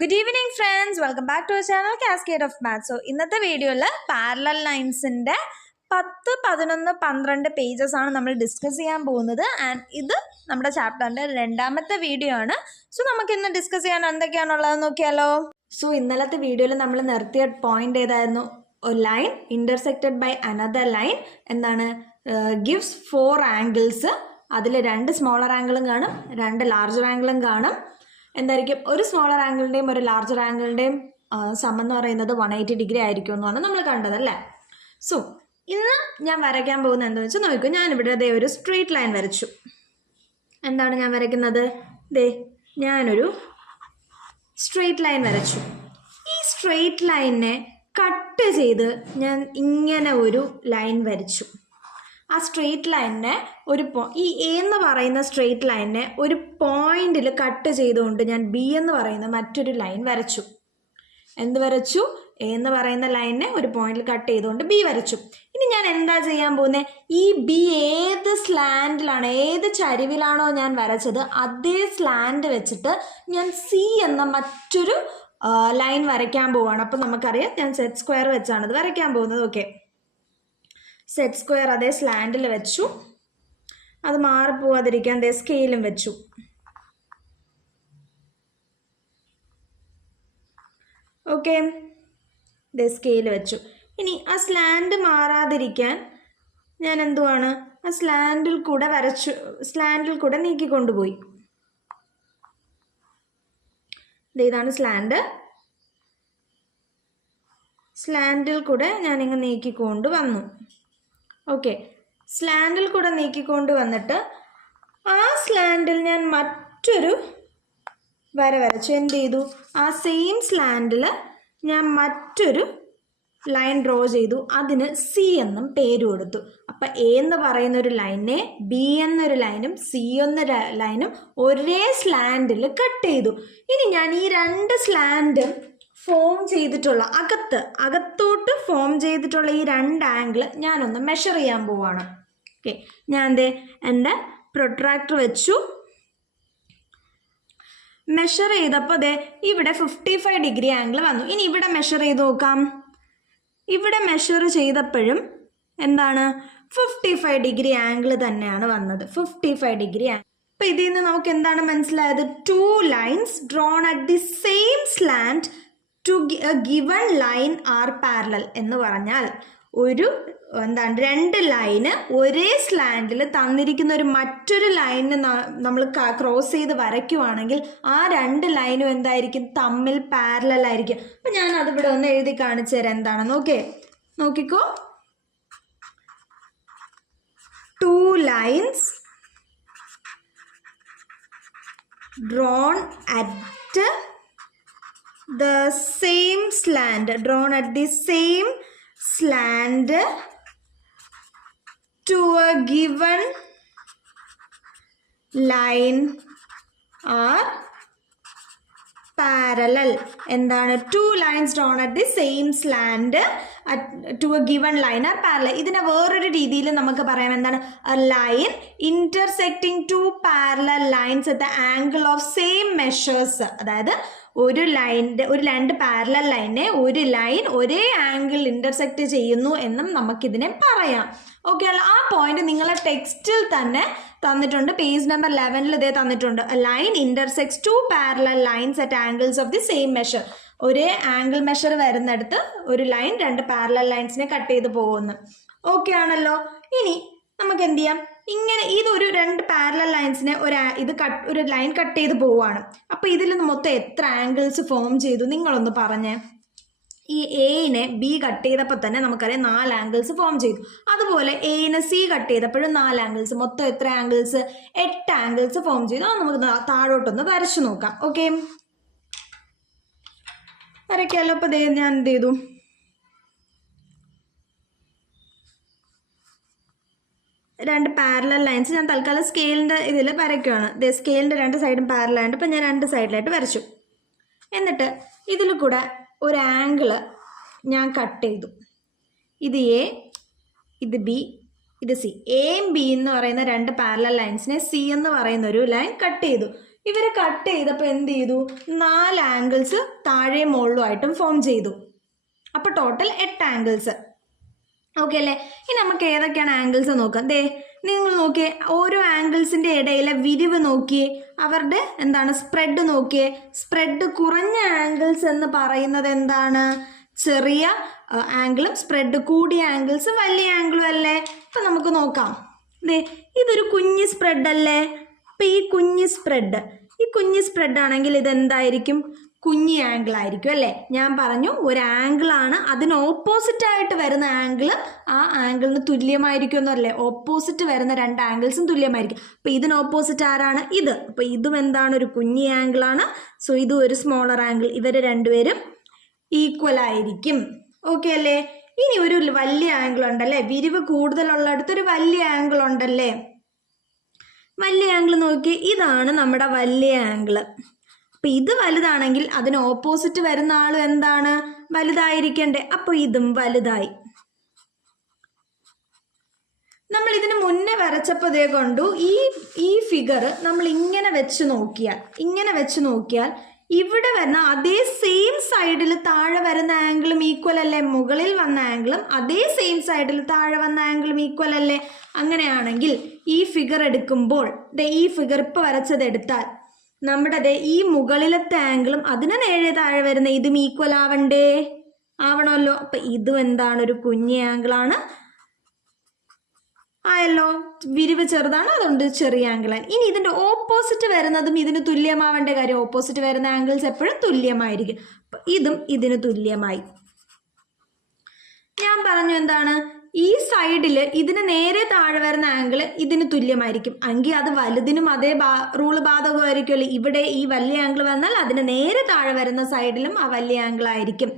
Good evening friends, welcome back to our channel Cascade of Maths. So ഇന്നത്തെ വീഡിയോയിൽ parallel ലൈൻസിൻ്റെ 10, 11, 12 pages ആണ് നമ്മൾ discuss ചെയ്യാൻ പോകുന്നത്. ആൻഡ് ഇത് നമ്മുടെ ചാപ്റ്ററിൻ്റെ രണ്ടാമത്തെ വീഡിയോ ആണ്. സോ നമുക്ക് ഇന്ന് ഡിസ്കസ് ചെയ്യാൻ എന്തൊക്കെയാണുള്ളത് നോക്കിയാലോ. സോ ഇന്നലത്തെ വീഡിയോയിൽ നമ്മൾ നിർത്തിയ പോയിന്റ് ഏതായിരുന്നു? ഒരു ലൈൻ ഇൻ്റർസെക്റ്റഡ് ബൈ അനദർ ലൈൻ എന്താണ് ഗിവ്സ് 4 ആംഗിൾസ്. അതിൽ 2 സ്മോളർ ആംഗിളും കാണും, 2 ലാർജർ ആംഗിളും കാണും. എന്തായിരിക്കും? ഒരു സ്മോളർ ആംഗിളിൻ്റെയും ഒരു ലാർജർ ആംഗിളിൻ്റെയും സം എന്ന് പറയുന്നത് 180 ഡിഗ്രി ആയിരിക്കും എന്നാണ് നമ്മൾ കണ്ടതല്ലേ. സോ ഇന്ന് ഞാൻ വരയ്ക്കാൻ പോകുന്നത് എന്താണെന്ന് വെച്ചാൽ നോക്കൂ. ഞാനിവിടെ ദേ ഒരു സ്ട്രെയിറ്റ് ലൈൻ വരച്ചു. എന്താണ് ഞാൻ വരയ്ക്കുന്നത്? ഞാനൊരു സ്ട്രെയിറ്റ് ലൈൻ വരച്ചു. ഈ സ്ട്രെയിറ്റ് ലൈനിനെ കട്ട് ചെയ്ത് ഞാൻ ഇങ്ങനെ ഒരു ലൈൻ വരച്ചു. ആ സ്ട്രെയിറ്റ് ലൈനിനെ ഈ എ എന്ന് പറയുന്ന സ്ട്രെയിറ്റ് ലൈനിനെ ഒരു പോയിന്റിൽ കട്ട് ചെയ്തുകൊണ്ട് ഞാൻ ബി എന്ന് പറയുന്ന മറ്റൊരു ലൈൻ വരച്ചു. എന്ത് വരച്ചു? എ എന്ന് പറയുന്ന ലൈനിനെ ഒരു പോയിന്റിൽ കട്ട് ചെയ്തുകൊണ്ട് ബി വരച്ചു. ഇനി ഞാൻ എന്താ ചെയ്യാൻ പോകുന്നത്? ഈ ബി ഏത് സ്ലാൻഡിലാണ്, ഏത് ചരിവിലാണോ ഞാൻ വരച്ചത് അതേ സ്ലാൻഡ് വെച്ചിട്ട് ഞാൻ സി എന്ന മറ്റൊരു ലൈൻ വരയ്ക്കാൻ പോവാണ്. അപ്പം നമുക്കറിയാം ഞാൻ സെറ്റ് സ്ക്വയർ വെച്ചാണ് ഇത് വരയ്ക്കാൻ പോകുന്നത്. ഓക്കെ, സെറ്റ് സ്ക്വയർ അതേ സ്ലാൻഡിൽ വെച്ചു. അത് മാറിപ്പോവാതിരിക്കാൻ ദേ സ്കെയിലും വെച്ചു. ഓക്കെ, ദേ സ്കെയിൽ വെച്ചു. ഇനി ആ സ്ലാൻഡ് മാറാതിരിക്കാൻ ഞാൻ എന്തുവാണ് ആ സ്ലാൻഡിൽ കൂടെ നീക്കിക്കൊണ്ടുപോയി. ഇതാണ് സ്ലാൻഡിൽ കൂടെ ഞാനിങ്ങ് നീക്കിക്കൊണ്ട് വന്നു. ഓക്കെ, സ്ലാൻഡിൽ കൂടെ നീക്കിക്കൊണ്ട് വന്നിട്ട് ആ സ്ലാൻഡിൽ ഞാൻ മറ്റൊരു വര വരച്ചു. എന്ത് ചെയ്തു? ആ സെയിം സ്ലാൻഡിൽ ഞാൻ മറ്റൊരു ലൈൻ ഡ്രോ ചെയ്തു. അതിന് സി എന്നും പേര് കൊടുത്തു. അപ്പം എ എന്ന് പറയുന്ന ഒരു ലൈനെ ബി എന്നൊരു ലൈനും സി എന്നൊരു ലൈനും ഒരേ സ്ലാൻഡിൽ കട്ട് ചെയ്തു. ഇനി ഞാൻ ഈ 2 സ്ലാൻഡും ഫോം ചെയ്തിട്ടുള്ള അകത്തോട്ട് ഫോം ചെയ്തിട്ടുള്ള ഈ 2 ആംഗിൾ ഞാനൊന്ന് മെഷർ ചെയ്യാൻ പോവാണ്. ഓക്കെ, ഞാൻ എൻ്റെ പ്രൊട്രാക്ടർ വെച്ചു. മെഷർ ചെയ്തപ്പോൾ ഇവിടെ 55 ഡിഗ്രി ആംഗിൾ വന്നു. ഇനി ഇവിടെ മെഷർ ചെയ്ത് നോക്കാം. ഇവിടെ മെഷർ ചെയ്തപ്പോഴും എന്താണ് 55 ഡിഗ്രി ആംഗിൾ തന്നെയാണ് വന്നത്. 55 ഡിഗ്രി ആംഗിൾ. അപ്പം ഇതിൽ നിന്ന് നമുക്ക് എന്താണ് മനസ്സിലായത്? 2 lines drawn at the same slant to a given line are parallel എന്ന് പറഞ്ഞാൽ 2 ലൈന് ഒരേ സ്ലാൻഡിൽ തന്നിരിക്കുന്ന ഒരു മറ്റൊരു ലൈനിന് നമ്മൾ ക്രോസ് ചെയ്ത് വരയ്ക്കുവാണെങ്കിൽ ആ 2 ലൈനും എന്തായിരിക്കും? തമ്മിൽ പാരലൽ ആയിരിക്കും. അപ്പം ഞാൻ അതിവിടെ ഒന്ന് എഴുതി കാണിച്ചു തരാം. എന്താണെന്ന് നോക്കിക്കോ. 2 lines drawn at the same slant to a given line are parallel. എന്താണ്? 2 lines drawn at the same slant to a given line are parallel. ഇതിനെ വേറൊരു രീതിയിൽ നമുക്ക് പറയാം. എന്താണ്? a line intersecting 2 parallel lines at the angle of same measures. അതായത് ഒരു 2 parallel ലൈനെ ഒരു ലൈൻ ഒരേ ആംഗിൾ ഇന്റർസെക്റ്റ് ചെയ്യുന്നു എന്നും നമുക്കിതിനെ പറയാം. ഓക്കെ അല്ല, ആ പോയിന്റ് നിങ്ങളെ ടെക്സ്റ്റിൽ തന്നെ തന്നിട്ടുണ്ട്. പേജ് നമ്പർ 11 ഇതേ തന്നിട്ടുണ്ട്. Line intersects 2 parallel lines at angles of the same measure. ഒരേ ആംഗിൾ മെഷർ വരുന്നിടത്ത് ഒരു ലൈൻ 2 പാരലൽ ലൈൻസിനെ കട്ട് ചെയ്ത് പോകുന്നു. ഓക്കെ ആണല്ലോ. ഇനി നമുക്ക് എന്ത് ചെയ്യാം? ഇങ്ങനെ ഇതൊരു 2 പാരലൽ ലൈൻസിനെ ഒരു ലൈൻ കട്ട് ചെയ്ത് പോവുകയാണ്. അപ്പോൾ ഇതിൽ മൊത്തം എത്ര ആംഗിൾസ് ഫോം ചെയ്തു? നിങ്ങളൊന്ന് പറഞ്ഞേ. ഈ എനെ ബി കട്ട് ചെയ്തപ്പോൾ തന്നെ നമുക്കറിയാം 4 ആംഗിൾസ് ഫോം ചെയ്തു. അതുപോലെ എനെ സി കട്ട് ചെയ്തപ്പോഴും 4 ആംഗിൾസ്. മൊത്തം എത്ര ആംഗിൾസ്? 8 ആംഗിൾസ് ഫോം ചെയ്തു. അത് നമുക്ക് താഴോട്ടൊന്ന് വരച്ചു നോക്കാം. ഓക്കെ, വരയ്ക്കാമല്ലോ. അപ്പോൾ ഞാൻ എന്ത് ചെയ്തു? രണ്ട് പാരലൽ ലൈൻസ് ഞാൻ തൽക്കാലം സ്കെയിലിൻ്റെ ഇതിൽ വരയ്ക്കുകയാണ്. സ്കെയിലിൻ്റെ 2 സൈഡും പാരലായിട്ട് അപ്പം ഞാൻ 2 സൈഡിലായിട്ട് വരച്ചു. എന്നിട്ട് ഇതിൽ കൂടെ ഒരു ആംഗിള് ഞാൻ കട്ട് ചെയ്തു. ഇത് എ, ഇത് ബി, ഇത് സി. എയും ബി എന്ന് പറയുന്ന 2 പാരലൽ ലൈൻസിനെ സി എന്ന് പറയുന്ന ഒരു ലൈൻ കട്ട് ചെയ്തു. ഇവർ കട്ട് ചെയ്തപ്പോൾ എന്ത് ചെയ്തു? 4 ആംഗിൾസ് താഴെയും മുകളിലുമായിട്ടും ഫോം ചെയ്തു. അപ്പോൾ ടോട്ടൽ 8 ആംഗിൾസ്. ഓക്കെ അല്ലേ? ഇനി നമുക്ക് ഏതൊക്കെയാണ് ആംഗിൾസ് നോക്കാം. ദേ നിങ്ങൾ നോക്കിയേ, ഓരോ ആംഗിൾസിൻ്റെ ഇടയിലെ വിരിവ് നോക്കിയേ, അവരുടെ എന്താണ് സ്പ്രെഡ് നോക്കിയേ. സ്പ്രെഡ് കുറഞ്ഞ ആംഗിൾസ് എന്ന് പറയുന്നത് എന്താണ്? ചെറിയ ആംഗിളും സ്പ്രെഡ് കൂടിയ ആംഗിൾസ് വലിയ ആംഗിളും അല്ലേ? അപ്പം നമുക്ക് നോക്കാം. ദേ ഇതൊരു കുഞ്ഞ് സ്പ്രെഡ് അല്ലേ? അപ്പം ഈ കുഞ്ഞ് സ്പ്രെഡ് ആണെങ്കിൽ ഇതെന്തായിരിക്കും? കുഞ്ഞി ആംഗിൾ ആയിരിക്കും അല്ലേ? ഞാൻ പറഞ്ഞു ഒരു ആംഗിളാണ്, അതിന് ഓപ്പോസിറ്റായിട്ട് വരുന്ന ആംഗിൾ ആ ആംഗിളിന് തുല്യമായിരിക്കും എന്നല്ലേ? ഓപ്പോസിറ്റ് വരുന്ന 2 ആംഗിൾസും തുല്യമായിരിക്കും. അപ്പോൾ ഇതിന് ഓപ്പോസിറ്റ് ആരാണ്? ഇത്. അപ്പോൾ ഇതും എന്താണ്? ഒരു കുഞ്ഞി ആംഗിളാണ്. സോ ഇതും ഒരു സ്മോളർ ആംഗിൾ. ഇവർ രണ്ടുപേരും ഈക്വൽ ആയിരിക്കും. ഓക്കെ അല്ലേ? ഇനി ഒരു വലിയ ആംഗിൾ ഉണ്ടല്ലേ, വിരിവ് കൂടുതലുള്ളിടത്ത് ഒരു വലിയ ആംഗിൾ ഉണ്ടല്ലേ? വലിയ ആംഗിൾ നോക്കി, ഇതാണ് നമ്മുടെ വലിയ ആംഗിൾ. അപ്പം ഇത് വലുതാണെങ്കിൽ അതിന് ഓപ്പോസിറ്റ് വരുന്ന ആളും എന്താണ്? വലുതായിരിക്കണ്ടേ? അപ്പോൾ ഇതും വലുതായി. നമ്മൾ ഇതിന് മുന്നേ വരച്ചപ്പോൾ ഇതേ കണ്ടു, ഈ ഫിഗർ നമ്മൾ ഇങ്ങനെ വെച്ച് നോക്കിയാൽ ഇവിടെ വരുന്ന അതേ സെയിം സൈഡിൽ താഴെ വരുന്ന ആംഗിളും ഈക്വൽ അല്ലേ? മുകളിൽ വന്ന ആംഗിളും അതേ സെയിം സൈഡിൽ താഴെ വന്ന ആംഗിളും ഈക്വൽ അല്ലേ? അങ്ങനെയാണെങ്കിൽ ഈ ഫിഗർ എടുക്കുമ്പോൾ ഈ ഫിഗർ ഇപ്പോൾ വരച്ചത് എടുത്താൽ നമ്മുടെ ഈ മുകളിലത്തെ ആംഗിളും അതിന് നേരെ താഴെ വരുന്ന ഇതും ഈക്വൽ ആവണമല്ലോ. അപ്പം ഇതും എന്താണ്? ഒരു കുഞ്ഞി ആംഗിളാണ്. ആയല്ലോ, വിരിവ് ചെറുതാണ്, അതുകൊണ്ട് ചെറിയ ആംഗിളാണ്. ഇനി ഇതിൻ്റെ ഓപ്പോസിറ്റ് വരുന്നതും ഇതിന് തുല്യമാവേണ്ട കാര്യം. ഓപ്പോസിറ്റ് വരുന്ന ആംഗിൾസ് എപ്പോഴും തുല്യമായിരിക്കും. ഇതും ഇതിന് തുല്യമായി. ഞാൻ പറഞ്ഞു എന്താണ്? ഈ സൈഡിൽ ഇതിന് നേരെ താഴെ വരുന്ന ആംഗിൾ ഇതിന് തുല്യമായിരിക്കും. എങ്കിൽ അത് വലുതിനും അതേ റൂള് ബാധകമായിരിക്കുമല്ലോ. ഇവിടെ ഈ വലിയ ആംഗിൾ വന്നാൽ അതിന് നേരെ താഴെ വരുന്ന സൈഡിലും ആ വലിയ ആംഗിൾ ആയിരിക്കും.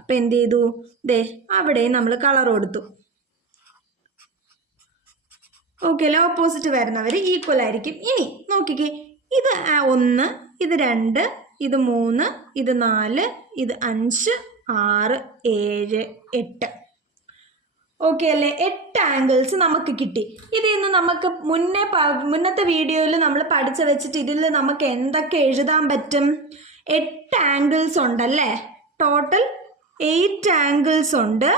അപ്പം എന്ത് ചെയ്തു? ദേ അവിടെ നമ്മൾ കളർ കൊടുത്തു. ഓക്കെ അല്ലേ? ഓപ്പോസിറ്റ് വരുന്നവർ ഈക്വൽ ആയിരിക്കും. ഇനി നോക്കിക്കേ, ഇത് 1, ഇത് 2, ഇത് 3, ഇത് 4, ഇത് 5, 6, 7, 8. ഓക്കെ അല്ലേ? 8 ആംഗിൾസ് നമുക്ക് കിട്ടി. ഇതിൽ നിന്ന് നമുക്ക് മുന്നത്തെ വീഡിയോയിൽ നമ്മൾ പഠിച്ചു വെച്ചിട്ട് ഇതിൽ നമുക്ക് എന്തൊക്കെ എഴുതാൻ പറ്റും? 8 ആംഗിൾസ് ഉണ്ടല്ലേ? ടോട്ടൽ 8 ആംഗിൾസ് ഉണ്ട്.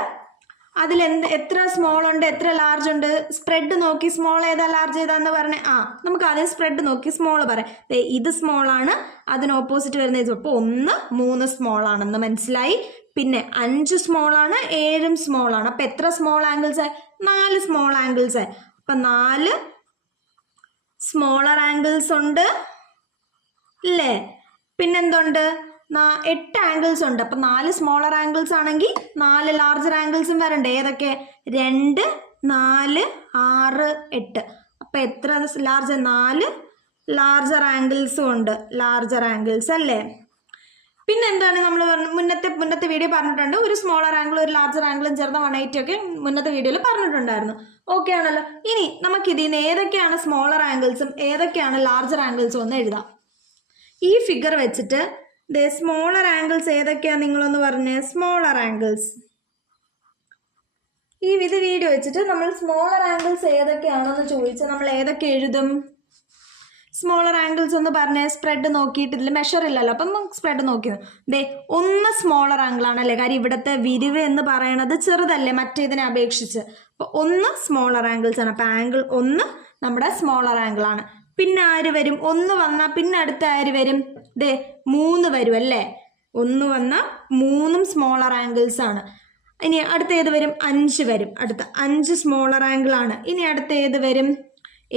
അതിൽ എത്ര സ്മോൾ ഉണ്ട്, എത്ര ലാർജ് ഉണ്ട്? സ്പ്രെഡ് നോക്കി സ്മോൾ ഏതാ ലാർജ് ഏതാന്ന് പറഞ്ഞേ. നമുക്ക് ആദ്യം സ്പ്രെഡ് നോക്കി സ്മോൾ പറയാം. ഇത് സ്മോൾ ആണ്, അതിന് ഓപ്പോസിറ്റ് വരുന്ന ഇത്. അപ്പോൾ 1, 3 സ്മോൾ ആണെന്ന് മനസ്സിലായി. പിന്നെ 5 സ്മോൾ ആണ്, 7 സ്മോൾ ആണ്. അപ്പം എത്ര സ്മോൾ ആംഗിൾസ് ആയി? 4 സ്മോൾ ആംഗിൾസ് ആയി. അപ്പം 4 സ്മോളർ ആംഗിൾസ് ഉണ്ട് ഇല്ലേ? പിന്നെന്തുണ്ട്? 8 ആംഗിൾസ് ഉണ്ട്. അപ്പം 4 സ്മോളർ ആംഗിൾസ് ആണെങ്കിൽ 4 ലാർജർ ആംഗിൾസും വരണ്ടേ? ഏതൊക്കെ? 2, 4, 6, 8. അപ്പം എത്ര ലാർജർ? 4 ലാർജർ ആംഗിൾസും ഉണ്ട്. ലാർജർ ആംഗിൾസ് അല്ലേ? പിന്നെന്താണ് നമ്മൾ മുന്നത്തെ വീഡിയോ പറഞ്ഞിട്ടുണ്ട്, ഒരു സ്മോളർ ആംഗിൾ ഒരു ലാർജർ ആംഗിളും ചേർന്ന 180 ഒക്കെ മുന്നത്തെ വീഡിയോയിൽ പറഞ്ഞിട്ടുണ്ടായിരുന്നു. ഓക്കെ ആണല്ലോ? ഇനി നമുക്കിതിൽ നിന്ന് ഏതൊക്കെയാണ് സ്മോളർ ആംഗിൾസും ഏതൊക്കെയാണ് ലാർജർ ആംഗിൾസും ഒന്ന് എഴുതാം. ഈ ഫിഗർ വെച്ചിട്ട് സ്മോളർ ആംഗിൾസ് ഏതൊക്കെയാണ് നിങ്ങളൊന്ന് പറഞ്ഞേ. സ്മോളർ ആംഗിൾസ് ഈ വീഡിയോ വെച്ചിട്ട് നമ്മൾ സ്മോളർ ആംഗിൾസ് ഏതൊക്കെയാണെന്ന് ചോദിച്ചാൽ നമ്മൾ ഏതൊക്കെ എഴുതും? സ്മോളർ ആംഗിൾസ് ഒന്ന് പറഞ്ഞേ. സ്പ്രെഡ് നോക്കിയിട്ട് ഇതിൽ മെഷർ ഇല്ലല്ലോ, അപ്പം സ്പ്രെഡ് നോക്കിയത്. 1 സ്മോളർ ആംഗിൾ ആണല്ലേ, കാര്യം ഇവിടുത്തെ വിരിവ് എന്ന് പറയണത് ചെറുതല്ലേ മറ്റേതിനെ അപേക്ഷിച്ച്. അപ്പോൾ 1 സ്മോളർ ആംഗിൾസ് ആണ്. അപ്പം ആംഗിൾ 1 നമ്മുടെ സ്മോളർ ആംഗിൾ ആണ്. പിന്നെ ആര് വരും? 1 വന്നാൽ പിന്നെ അടുത്ത ആര് വരും? 3 വരും അല്ലേ? 1 വന്നാൽ 3 സ്മോളർ ആംഗിൾസ് ആണ്. ഇനി അടുത്ത ഏത് വരും? 5 വരും. അടുത്ത 5 സ്മോളർ ആംഗിൾ ആണ്. ഇനി അടുത്ത ഏത് വരും?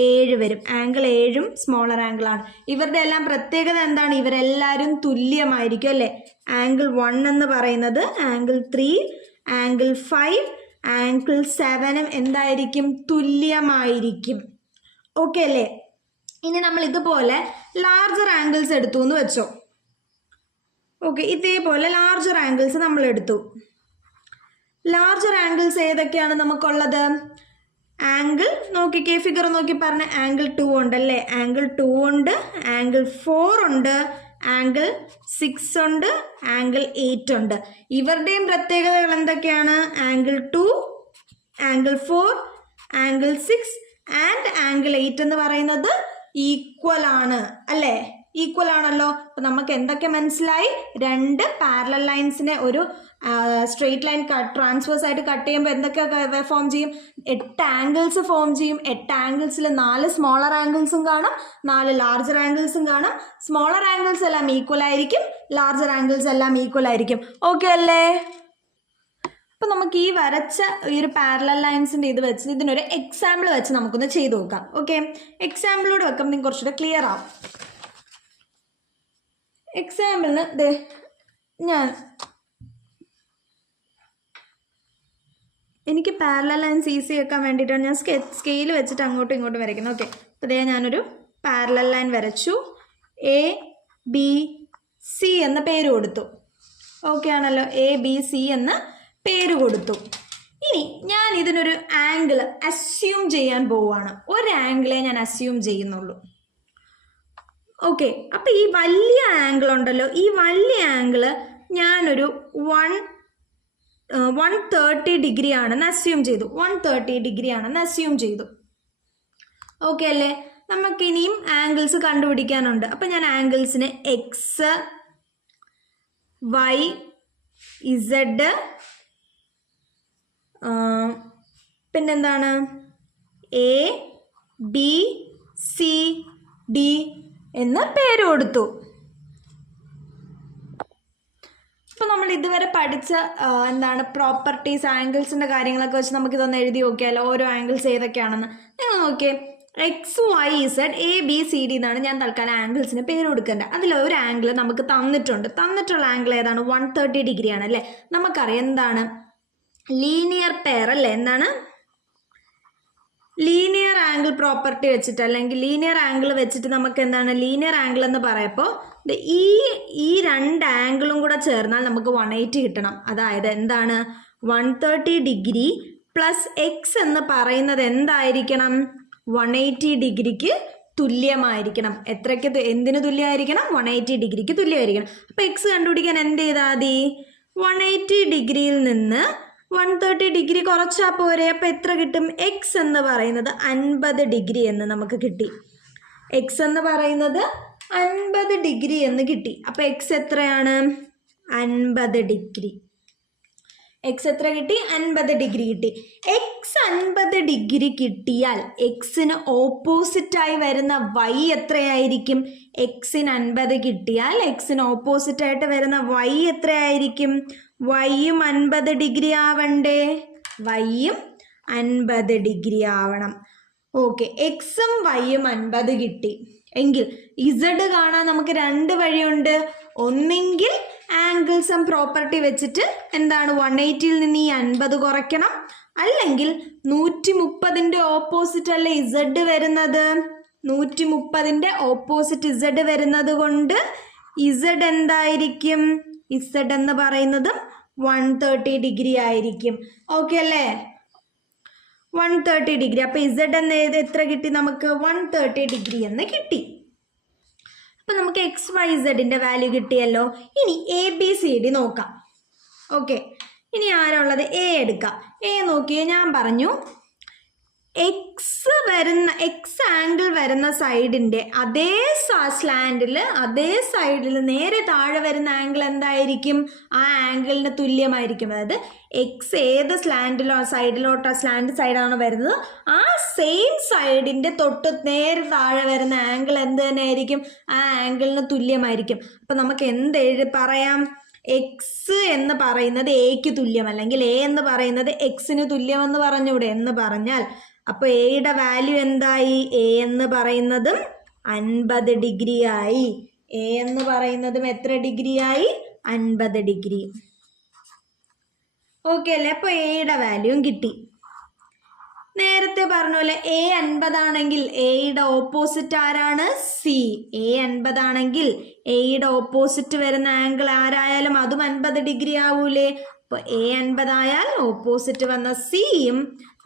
7 വരും. ആംഗിൾ 7 സ്മോളർ ആംഗിൾ ആണ്. ഇവരുടെ എല്ലാം പ്രത്യേകത എന്താണ്? ഇവരെല്ലാവരും തുല്യമായിരിക്കും അല്ലേ? ആംഗിൾ 1 എന്ന് പറയുന്നത് ആംഗിൾ 3, ആംഗിൾ 5, ആംഗിൾ 7 എന്തായിരിക്കും? തുല്യമായിരിക്കും. ഓക്കെ അല്ലേ? ഇനി നമ്മൾ ഇതുപോലെ ലാർജർ ആംഗിൾസ് എടുത്തു എന്ന് വെച്ചോ. ഓക്കെ, ഇതേപോലെ ലാർജർ ആംഗിൾസ് നമ്മൾ എടുത്തു. ലാർജർ ആംഗിൾസ് ഏതൊക്കെയാണ് നമുക്കുള്ളത്? ആംഗിൾ നോക്കിക്കേ, ഫിഗർ നോക്കി പറഞ്ഞ ആംഗിൾ 2 ഉണ്ടല്ലേ? ആംഗിൾ 2 ഉണ്ട്, ആംഗിൾ 4 ഉണ്ട്, ആംഗിൾ 6 ഉണ്ട്, ആംഗിൾ 8 ഉണ്ട്. ഇവരുടെയും പ്രത്യേകതകൾ എന്തൊക്കെയാണ്? Angle 2, angle 4, angle 6 and angle 8 എന്ന് പറയുന്നത് ഈക്വൽ ആണ് അല്ലേ? ഈക്വൽ ആണല്ലോ. അപ്പം നമുക്ക് എന്തൊക്കെ മനസ്സിലായി? രണ്ട് പാരലൽ ലൈൻസിനെ ഒരു സ്ട്രെയിറ്റ് ലൈൻ ട്രാൻസ്വേഴ്സ് ആയിട്ട് കട്ട് ചെയ്യുമ്പോൾ എന്തൊക്കെ ഫോം ചെയ്യും? 8 ആംഗിൾസ് ഫോം ചെയ്യും. 8 ആംഗിൾസിൽ 4 സ്മോളർ ആംഗിൾസും കാണും, 4 ലാർജർ ആംഗിൾസും കാണും. സ്മോളർ ആംഗിൾസ് എല്ലാം ഈക്വൽ ആയിരിക്കും, ലാർജർ ആംഗിൾസ് എല്ലാം ഈക്വൽ ആയിരിക്കും. ഓക്കെ അല്ലേ? അപ്പം നമുക്ക് ഈ വരച്ച ഈ ഒരു പാരലൽ ലൈൻസിൻ്റെ ഇത് വെച്ച് ഇതിനൊരു എക്സാമ്പിൾ വെച്ച് നമുക്കൊന്ന് ചെയ്ത് നോക്കാം. ഓക്കെ, എക്സാമ്പിളോട് വെക്കുമ്പോൾ നിങ്ങൾക്ക് കുറച്ചുകൂടെ ക്ലിയർ ആവും. എക്സാമ്പിളിന് എനിക്ക് പാരലൽ ലൈൻസ് ഈസി വെക്കാൻ വേണ്ടിയിട്ടാണ് ഞാൻ സ്കെയിൽ വെച്ചിട്ട് അങ്ങോട്ടും ഇങ്ങോട്ടും വരയ്ക്കുന്നത്. ഓക്കെ, അപ്പോൾ ഞാനൊരു പാരലൽ ലൈൻ വരച്ചു. ABC എന്ന പേര് കൊടുത്തു. ഓക്കെ ആണല്ലോ, ABC എന്ന പേര് കൊടുത്തു. ഇനി ഞാൻ ഇതിനൊരു ആംഗിൾ അസ്യൂം ചെയ്യാൻ പോവുകയാണ്. ഒരു ആംഗിളേ ഞാൻ അസ്യൂം ചെയ്യുന്നുള്ളൂ. ഓക്കെ, അപ്പം ഈ വലിയ ആംഗിൾ ഉണ്ടല്ലോ, ഈ വലിയ ആംഗിള് ഞാനൊരു 130 ഡിഗ്രി ആണെന്ന് അസ്യൂം ചെയ്തു. 130 ഡിഗ്രി ആണെന്ന് അസ്യൂം ചെയ്തു. ഓക്കെ അല്ലേ? നമുക്കിനിയും ആംഗിൾസ് കണ്ടുപിടിക്കാനുണ്ട്. അപ്പം ഞാൻ ആംഗിൾസിന് എക്സ്, വൈ, ഇസഡ്, പിന്നെന്താണ് ABCD എന്ന് പേര് കൊടുത്തു. ഇപ്പോൾ നമ്മൾ ഇതുവരെ പഠിച്ച എന്താണ് പ്രോപ്പർട്ടീസ്, ആംഗിൾസിൻ്റെ കാര്യങ്ങളൊക്കെ വെച്ച് നമുക്കിതൊന്ന് എഴുതി നോക്കിയാലോ, ഓരോ ആംഗിൾസ് ഏതൊക്കെയാണെന്ന്. നിങ്ങൾ നോക്കിയേ, XYZ ABCD എന്നാണ് ഞാൻ തൽക്കാലം ആംഗിൾസിന് പേര് കൊടുക്കേണ്ടത്. അതിലൊരു ആംഗിൾ നമുക്ക് തന്നിട്ടുള്ള ആംഗിൾ ഏതാണ്? 130 ഡിഗ്രി ആണ് അല്ലേ? നമുക്കറിയാം എന്താണ് ലീനിയർ പെയർ അല്ലേ? എന്താണ് ലീനിയർ ആംഗിൾ പ്രോപ്പർട്ടി വെച്ചിട്ട്, അല്ലെങ്കിൽ ലീനിയർ ആംഗിൾ വെച്ചിട്ട് നമുക്ക് എന്താണ് ലീനിയർ ആംഗിൾ എന്ന് പറയുമ്പോൾ ഈ രണ്ട് ആംഗിളും കൂടെ ചേർന്നാൽ നമുക്ക് 180 കിട്ടണം. അതായത് എന്താണ് 130 ഡിഗ്രി പ്ലസ് എക്സ് എന്ന് പറയുന്നത് എന്തായിരിക്കണം? 180 ഡിഗ്രിക്ക് തുല്യമായിരിക്കണം. എന്തിന് തുല്യമായിരിക്കണം? 180 ഡിഗ്രിക്ക് തുല്യമായിരിക്കണം. അപ്പം എക്സ് കണ്ടുപിടിക്കാൻ എന്ത് ചെയ്താൽ മതി? 180 ഡിഗ്രിയിൽ നിന്ന് 130 ഡിഗ്രി കുറച്ചാൽ പോരെ. അപ്പം എത്ര കിട്ടും? എക്സ് എന്ന് പറയുന്നത് 50 ഡിഗ്രി എന്ന് നമുക്ക് കിട്ടി. എക്സ് എന്ന് പറയുന്നത് 50 ഡിഗ്രി എന്ന് കിട്ടി. അപ്പം എക്സ് എത്രയാണ്? 50 ഡിഗ്രി. എക്സ് എത്ര കിട്ടി? 50 ഡിഗ്രി കിട്ടി. എക്സ് 50 ഡിഗ്രി കിട്ടിയാൽ എക്സിന് ഓപ്പോസിറ്റായി വരുന്ന വൈ എത്രയായിരിക്കും? എക്സിന് 50 കിട്ടിയാൽ എക്സിന് ഓപ്പോസിറ്റായിട്ട് വരുന്ന വൈ എത്രയായിരിക്കും? വൈയും 50 ഡിഗ്രി ആവണ്ടേ? വൈയും 50 ഡിഗ്രി ആവണം. ഓക്കെ, എക്സും വൈയും 50 കിട്ടി എങ്കിൽ ഇസഡ് കാണാൻ നമുക്ക് രണ്ട് വഴിയുണ്ട്. ഒന്നെങ്കിൽ ആംഗിൾ സം പ്രോപ്പർട്ടി വെച്ചിട്ട് എന്താണ് 180യിൽ നിന്ന് ഈ 50 കുറയ്ക്കണം, അല്ലെങ്കിൽ 130ന്റെ ഓപ്പോസിറ്റ് അല്ലേ ഇസഡ് വരുന്നത്? 130ന്റെ ഓപ്പോസിറ്റ് ഇസഡ് വരുന്നത് കൊണ്ട് ഇസഡ് എന്തായിരിക്കും? ഇസഡ് എന്ന് പറയുന്നതും 130 ഡിഗ്രി ആയിരിക്കും. ഓക്കെ അല്ലേ? 130 ഡിഗ്രി. അപ്പം ഇസഡ് എന്ന് എത്ര കിട്ടി നമുക്ക്? 130 ഡിഗ്രി എന്ന് കിട്ടി. അപ്പം നമുക്ക് എക്സ് വൈ സെഡിൻ്റെ വാല്യൂ കിട്ടിയല്ലോ. ഇനി ABCD നോക്കാം. ഓക്കെ, ഇനി ആരുള്ളത്? എ എടുക്കാം. എ നോക്കിയേ, ഞാൻ പറഞ്ഞു എക്സ് ആംഗിൾ വരുന്ന സൈഡിൻ്റെ അതേ സൈഡിൽ നേരെ താഴെ വരുന്ന ആംഗിൾ എന്തായിരിക്കും? ആ ആംഗിളിന് തുല്യമായിരിക്കും. അതായത് എക്സ് ഏത് സ്ലാൻഡ് സൈഡാണ് വരുന്നത്, ആ സെയിം സൈഡിൻ്റെ തൊട്ട് നേരെ താഴെ വരുന്ന ആംഗിൾ എന്ത് തന്നെ ആയിരിക്കും? ആ ആംഗിളിന് തുല്യമായിരിക്കും. അപ്പം നമുക്ക് പറയാം? എക്സ് എന്ന് പറയുന്നത് എക്ക് തുല്യം, അല്ലെങ്കിൽ എ എന്ന് പറയുന്നത് എക്സിന് തുല്യമെന്ന് പറഞ്ഞൂടെ? എന്ന് പറഞ്ഞാൽ അപ്പോൾ എയുടെ വാല്യൂ എന്തായി? എ എന്ന് പറയുന്നതും 50 ഡിഗ്രി ആയി. എ എന്ന് പറയുന്നതും എത്ര ഡിഗ്രി ആയി? 50 ഡിഗ്രി. ഓക്കെ അല്ലേ? അപ്പോൾ എയുടെ വാല്യൂയും കിട്ടി. നേരത്തെ പറഞ്ഞ പോലെ എ 50 ആണെങ്കിൽ എയുടെ ഓപ്പോസിറ്റ് ആരാണ്? സി. എ 50 ആണെങ്കിൽ എയുടെ ഓപ്പോസിറ്റ് വരുന്ന ആംഗിൾ ആരായാലും അതും 50 ഡിഗ്രി ആവൂലേ? അപ്പോൾ എ 50 ആയാൽ ഓപ്പോസിറ്റ് വന്ന സിയും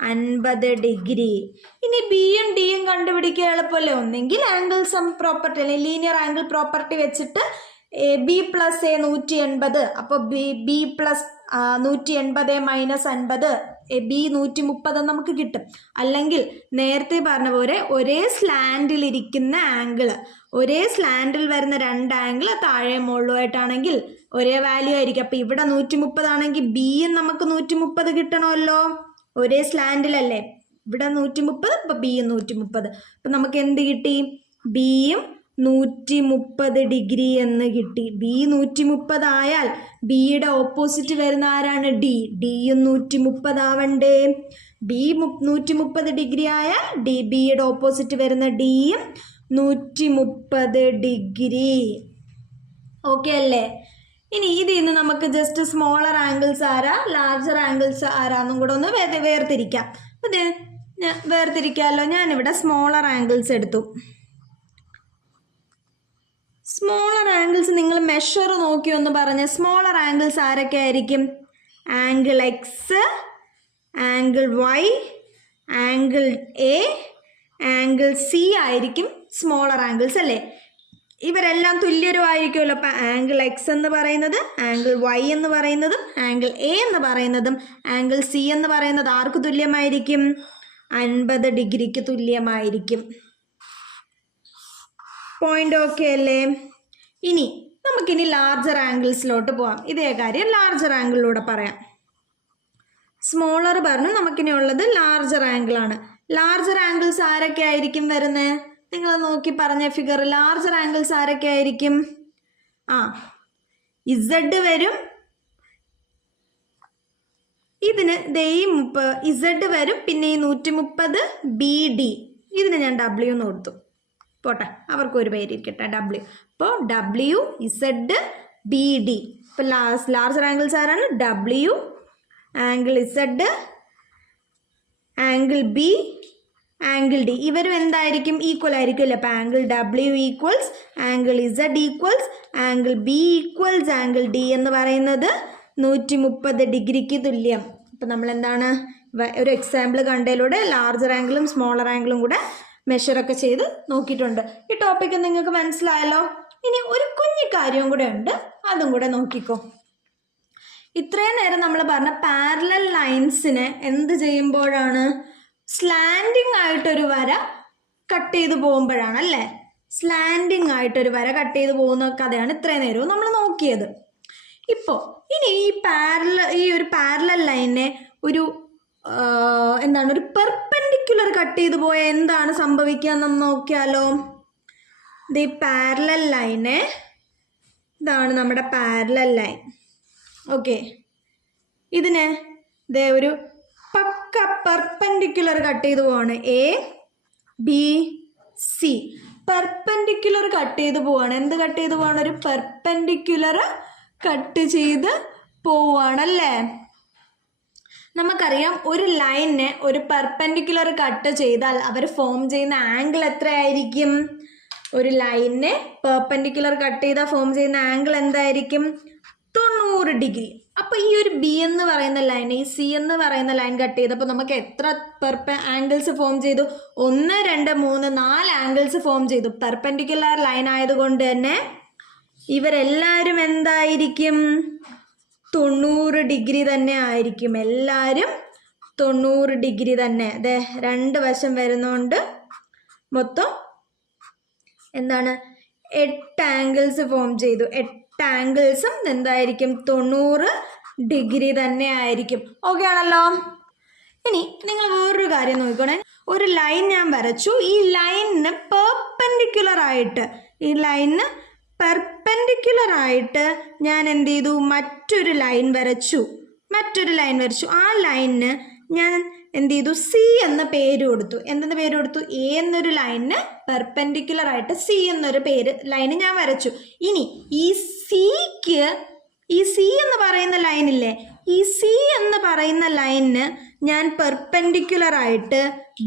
50 ഡിഗ്രി. ഇനി ബിയും ഡിയും കണ്ടുപിടിക്കുക എളുപ്പമല്ലേ? ഒന്നെങ്കിൽ ആംഗിൾ സം പ്രോപ്പർട്ടി അല്ലെങ്കിൽ ലീനിയർ ആംഗിൾ പ്രോപ്പർട്ടി വെച്ചിട്ട് ബി പ്ലസ് എ 180, അപ്പോൾ ബി പ്ലസ് 180 മൈനസ് 50 ബി 130 നമുക്ക് കിട്ടും. അല്ലെങ്കിൽ നേരത്തെ പറഞ്ഞ പോലെ ഒരേ സ്ലാൻഡിലിരിക്കുന്ന ആംഗിള്, ഒരേ സ്ലാൻഡിൽ വരുന്ന രണ്ട് ആംഗിള് താഴെ മുകളിലുമായിട്ടാണെങ്കിൽ ഒരേ വാല്യൂ ആയിരിക്കും. അപ്പം ഇവിടെ 130 ആണെങ്കിൽ ബിയും നമുക്ക് 130 കിട്ടണമല്ലോ, ഒരേ സ്ലാൻഡിലല്ലേ. ഇവിടെ 130, ഇപ്പം ബിയും 130. അപ്പം നമുക്ക് എന്ത് കിട്ടി? ബിയും 130 ഡിഗ്രി എന്ന് കിട്ടി. ബി 130 ആയാൽ ബിയുടെ ഓപ്പോസിറ്റ് വരുന്ന ആരാണ്? ഡി. ഡിയും 130 ആവണ്ടേ? ബി 130 ഡിഗ്രി ആയാൽ ബിയുടെ ഓപ്പോസിറ്റ് വരുന്ന ഡിയും 130 ഡിഗ്രി. ഓക്കെ അല്ലേ? ഇനി ഇതിൽ നിന്ന് നമുക്ക് ജസ്റ്റ് സ്മോളർ ആംഗിൾസ് ആരാ, ലാർജർ ആംഗിൾസ് ആരാന്നും കൂടെ ഒന്ന് വേർതിരിക്കാം. അത് വേർതിരിക്കാമല്ലോ. ഞാനിവിടെ സ്മോളർ ആംഗിൾസ് എടുത്തു. സ്മോളർ ആംഗിൾസ് നിങ്ങൾ മെഷർ നോക്കി ഒന്ന് പറഞ്ഞ്. സ്മോളർ ആംഗിൾസ് ആരൊക്കെ ആയിരിക്കും? Angle X, angle Y, angle A, angle C ആയിരിക്കും സ്മോളർ ആംഗിൾസ് അല്ലേ. ഇവരെല്ലാം തുല്യരുമായിരിക്കുമല്ലോ. അപ്പം ആംഗിൾ എക്സ് എന്ന് പറയുന്നത്, ആംഗിൾ വൈ എന്ന് പറയുന്നതും, ആംഗിൾ എ എന്ന് പറയുന്നതും, ആംഗിൾ സി എന്ന് പറയുന്നത് ആർക്ക് തുല്യമായിരിക്കും? 50 ഡിഗ്രിക്ക് തുല്യമായിരിക്കും. പോയിന്റ് ഓക്കെ അല്ലേ? ഇനി നമുക്കിനി ലാർജർ ആംഗിൾസിലോട്ട് പോവാം. ഇതേ കാര്യം ലാർജർ ആംഗിളിലൂടെ പറയാം. സ്മോളർ പറഞ്ഞു, നമുക്കിനി ഉള്ളത് ലാർജർ ആംഗിളാണ്. ലാർജർ ആംഗിൾസ് ആരൊക്കെ ആയിരിക്കും വരുന്നത്? നിങ്ങൾ നോക്കി പറഞ്ഞ ഫിഗർ. ലാർജർ ആംഗിൾസ് ആരൊക്കെ ആയിരിക്കും? ഇസഡ് വരും, ഇതിന് ഇസഡ് വരും, പിന്നെ ഈ 130 ബി ഡി. ഇതിന് ഞാൻ ഡബ്ല്യു എന്ന് കൊടുത്തു, പോട്ടെ, അവർക്ക് ഒരു പേരിരിക്കട്ടെ, ഡബ്ല്യു. അപ്പോൾ ഡബ്ല്യു, ഇസഡ്, ബി ഡി. ഇപ്പോൾ ലാർജർ ആംഗിൾസ് ആരാണ്? W, angle Z, angle B, angle D. ഇവരും എന്തായിരിക്കും? ഈക്വൽ ആയിരിക്കും അല്ലേ. അപ്പോൾ angle W equals angle Z equals angle B equals angle D എന്ന് പറയുന്നത് 130 ഡിഗ്രിക്ക് തുല്യം. അപ്പം നമ്മൾ എന്താണ് ഒരു എക്സാമ്പിൾ കണ്ടതിലൂടെ ലാർജർ ആംഗിളും സ്മോളർ ആംഗിളും കൂടെ മെഷറൊക്കെ ചെയ്ത് നോക്കിയിട്ടുണ്ട്. ഈ ടോപ്പിക്ക് നിങ്ങൾക്ക് മനസ്സിലായല്ലോ. ഇനി ഒരു കുഞ്ഞു കാര്യവും കൂടെ ഉണ്ട്, അതും കൂടെ നോക്കിക്കോ. ഇത്രയും നേരം നമ്മൾ പറഞ്ഞ പാരലൽ ലൈൻസിനെ എന്ത് ചെയ്യുമ്പോഴാണ്? സ്ലാൻഡിങ് ആയിട്ടൊരു വര കട്ട് ചെയ്ത് പോകുമ്പോഴാണ് അല്ലേ. സ്ലാൻഡിങ് ആയിട്ടൊരു വര കട്ട് ചെയ്ത് പോകുന്ന കഥയാണ് ഇത്രയും നേരവും നമ്മൾ നോക്കിയത്. ഇപ്പോൾ ഇനി ഈ ഒരു പാരലൽ ലൈനെ ഒരു ഒരു പെർപെൻഡിക്കുലർ കട്ട് ചെയ്ത് പോയാൽ എന്താണ് സംഭവിക്കുക എന്ന് നോക്കിയാലോ. ഈ പാരലൽ ലൈന്, ഇതാണ് നമ്മുടെ പാരലൽ ലൈൻ. ഓക്കെ, ഇതിന് ഒരു പക്ക പെർപെൻഡിക്കുലർ കട്ട് ചെയ്ത് പോവാണ്. A B C perpendicular cut ചെയ്ത് പോവാണ്. എന്ത് കട്ട് ചെയ്ത് പോവാണ്? ഒരു പെർപെൻഡിക്കുലർ കട്ട് ചെയ്ത് പോവാണല്ലേ. നമുക്കറിയാം ഒരു ലൈനിനെ ഒരു പെർപെൻഡിക്കുലർ കട്ട് ചെയ്താൽ അവർ ഫോം ചെയ്യുന്ന ആംഗിൾ എത്രയായിരിക്കും? ഒരു ലൈനിനെ പെർപെൻഡിക്കുലർ കട്ട് ചെയ്താൽ ഫോം ചെയ്യുന്ന ആംഗിൾ എന്തായിരിക്കും? 90 ഡിഗ്രി. അപ്പോൾ ഈ ഒരു ബി എന്ന് പറയുന്ന ലൈൻ, ഈ സി എന്ന് പറയുന്ന ലൈൻ കട്ട് ചെയ്തപ്പോൾ നമുക്ക് എത്ര ആംഗിൾസ് ഫോം ചെയ്തു? 1 2 3 4 ആംഗിൾസ് ഫോം ചെയ്തു. പെർപെൻഡിക്കുലർ ലൈൻ ആയതുകൊണ്ട് തന്നെ ഇവരെല്ലാവരും എന്തായിരിക്കും? 90 ഡിഗ്രി തന്നെ ആയിരിക്കും. എല്ലാവരും 90 ഡിഗ്രി തന്നെ. അതെ, രണ്ട് വശം വരുന്നോണ്ട് മൊത്തം 8 ആംഗിൾസ് ഫോം ചെയ്തു. 8 ആംഗിൾസും എന്തായിരിക്കും? 90 ഡിഗ്രി തന്നെ ആയിരിക്കും. ഓക്കെ ആണല്ലോ. ഇനി നിങ്ങൾ വേറൊരു കാര്യം നോക്കിക്കോണേ. ഒരു ലൈൻ ഞാൻ വരച്ചു. ഈ ലൈനിന് പെർപെൻഡിക്കുലർ ആയിട്ട് ഞാൻ എന്ത് ചെയ്തു? മറ്റൊരു ലൈൻ വരച്ചു. ആ ലൈനിന് ഞാൻ എന്ത് ചെയ്തു? സി എന്ന പേര് കൊടുത്തു. എന്തെന്ന് പേര് കൊടുത്തു? എ എന്നൊരു ലൈനിന് പെർപെൻഡിക്കുലർ ആയിട്ട് സി എന്നൊരു ലൈന് ഞാൻ വരച്ചു. ഇനി ഈ സി എന്ന് പറയുന്ന ലൈനില്ലേ, ഈ സി എന്ന് പറയുന്ന ലൈനിന് ഞാൻ പെർപെൻഡിക്കുലർ ആയിട്ട്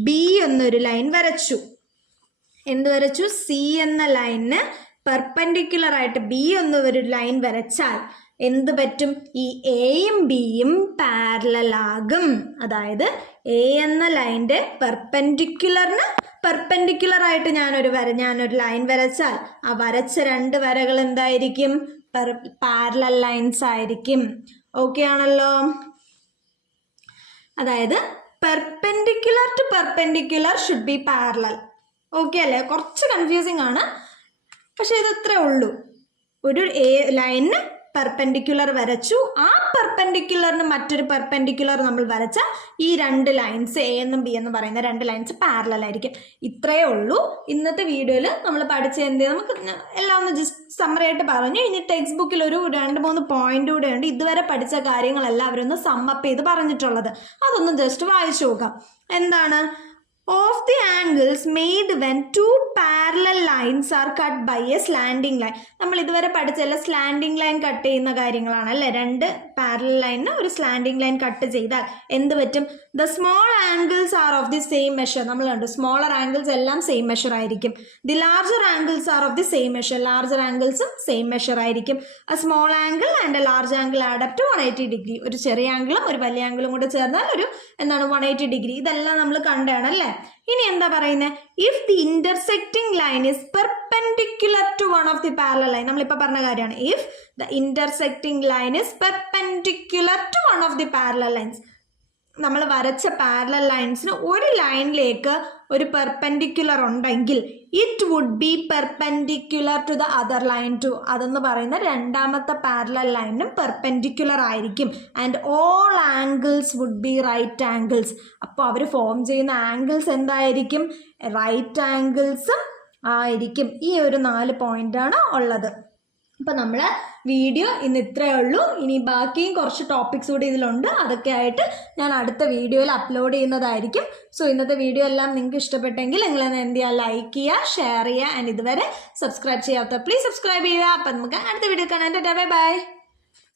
ബി എന്നൊരു ലൈൻ വരച്ചു. എന്ത് വരച്ചു? സി എന്ന ലൈനിന് പെർപെൻഡിക്കുലർ ആയിട്ട് ബി എന്നൊരു ലൈൻ വരച്ചാൽ എന്ത് പറ്റും? ഈ എയും ബിയും പാരലൽ ആകും. അതായത് എ എന്ന ലൈൻ്റെ പെർപെൻഡിക്കുലർ ആയിട്ട് ഞാനൊരു ലൈൻ വരച്ചാൽ ആ വരച്ച രണ്ട് വരകൾ എന്തായിരിക്കും? പാരലൽ ലൈൻസ് ആയിരിക്കും. ഓക്കെ ആണല്ലോ. അതായത് perpendicular to perpendicular should be parallel. Okay അല്ലേ? കുറച്ച് കൺഫ്യൂസിങ് ആണ്, പക്ഷെ ഇത് ഇത്രേ ഉള്ളൂ. ഒരു ലൈനിന് പെർപെൻഡിക്കുലർ വരച്ചു, ആ പെർപെൻഡിക്കുലറിന് മറ്റൊരു പെർപെൻഡിക്കുലർ നമ്മൾ വരച്ച ഈ രണ്ട് ലൈൻസ് എ എന്നും ബി എന്ന് പറയുന്ന രണ്ട് ലൈൻസ് പാരലൽ ആയിരിക്കും. ഇത്രയേ ഉള്ളൂ ഇന്നത്തെ വീഡിയോയിൽ നമ്മൾ പഠിച്ച എന്ത്. നമുക്ക് എല്ലാം ഒന്ന് ജസ്റ്റ് സമ്മറി ആയിട്ട് പറഞ്ഞു. ഇനി ടെക്സ്റ്റ് ബുക്കിൽ ഒരു 2-3 പോയിന്റ് കൂടെ ഉണ്ട്. ഇതുവരെ പഠിച്ച കാര്യങ്ങളെല്ലാം അവരൊന്ന് സമ്മപ്പ് ചെയ്ത് പറഞ്ഞിട്ടുള്ളത്. അതൊന്ന് ജസ്റ്റ് വായിച്ചു നോക്കാം. എന്താണ്? Of the angles made when two parallel lines are cut by a slanting line. നമ്മൾ ഇതുവരെ പഠിച്ചല്ല സ്ലാൻഡിങ് ലൈൻ കട്ട് ചെയ്യുന്ന കാര്യങ്ങളാണ് അല്ലേ? രണ്ട് പാരലൽ ലൈനിന് ഒരു സ്ലാൻഡിങ് ലൈൻ കട്ട് ചെയ്താൽ എന്ത് പറ്റും? The small angles are of the same measure. നമ്മൾ കണ്ടു സ്മോളർ ആംഗിൾസ് എല്ലാം സെയിം മെഷർ ആയിരിക്കും. The larger angles are of the same measure. Larger ആംഗിൾസും സെയിം മെഷർ ആയിരിക്കും. A small angle and a large angle add up to 180 degree. ഒരു ചെറിയ ആംഗിളും ഒരു വലിയ ആംഗിളും കൂടെ ചേർന്നാൽ ഒരു 180 ഡിഗ്രി. ഇതെല്ലാം നമ്മൾ കണ്ടാണ് അല്ലേ? ഇനി എന്താ പറയുന്നത്? If the intersecting line is perpendicular to one of the parallel line. നമ്മളിപ്പോൾ പറഞ്ഞ കാര്യമാണ്. If the intersecting line is perpendicular to one of the parallel lines. നമ്മൾ വരച്ച പാരലൽ ലൈൻസിന് ഒരു ലൈനിലേക്ക് ഒരു പെർപെൻഡിക്കുലർ ഉണ്ടെങ്കിൽ it would be perpendicular to the other line too. അതെന്ന് പറയുന്ന രണ്ടാമത്തെ പാരലൽ ലൈനും പെർപെൻഡിക്കുലർ ആയിരിക്കും. And all angles would be right angles. അപ്പോൾ അവർ ഫോം ചെയ്യുന്ന ആംഗിൾസ് എന്തായിരിക്കും? റൈറ്റ് ആംഗിൾസും ആയിരിക്കും. ഈ ഒരു 4 പോയിന്റാണ് ഉള്ളത്. അപ്പോൾ നമ്മൾ വീഡിയോ ഇന്ന് ഇത്രയേ ഉള്ളൂ. ഇനി ബാക്കിയും കുറച്ച് ടോപ്പിക്സ് കൂടി ഇതിലുണ്ട്. അതൊക്കെ ആയിട്ട് ഞാൻ അടുത്ത വീഡിയോയിൽ അപ്ലോഡ് ചെയ്യുന്നതായിരിക്കും. സോ ഇന്നത്തെ വീഡിയോ എല്ലാം നിങ്ങൾക്ക് ഇഷ്ടപ്പെട്ടെങ്കിൽ നിങ്ങൾ എന്ത് ചെയ്യുക? ലൈക്ക് ചെയ്യുക, ഷെയർ ചെയ്യുക. ആൻഡ് ഇതുവരെ സബ്സ്ക്രൈബ് ചെയ്യാത്ത പ്ലീസ് സബ്സ്ക്രൈബ് ചെയ്യുക. അപ്പം നമുക്ക് അടുത്ത വീഡിയോ കാണാൻ. Bye bye.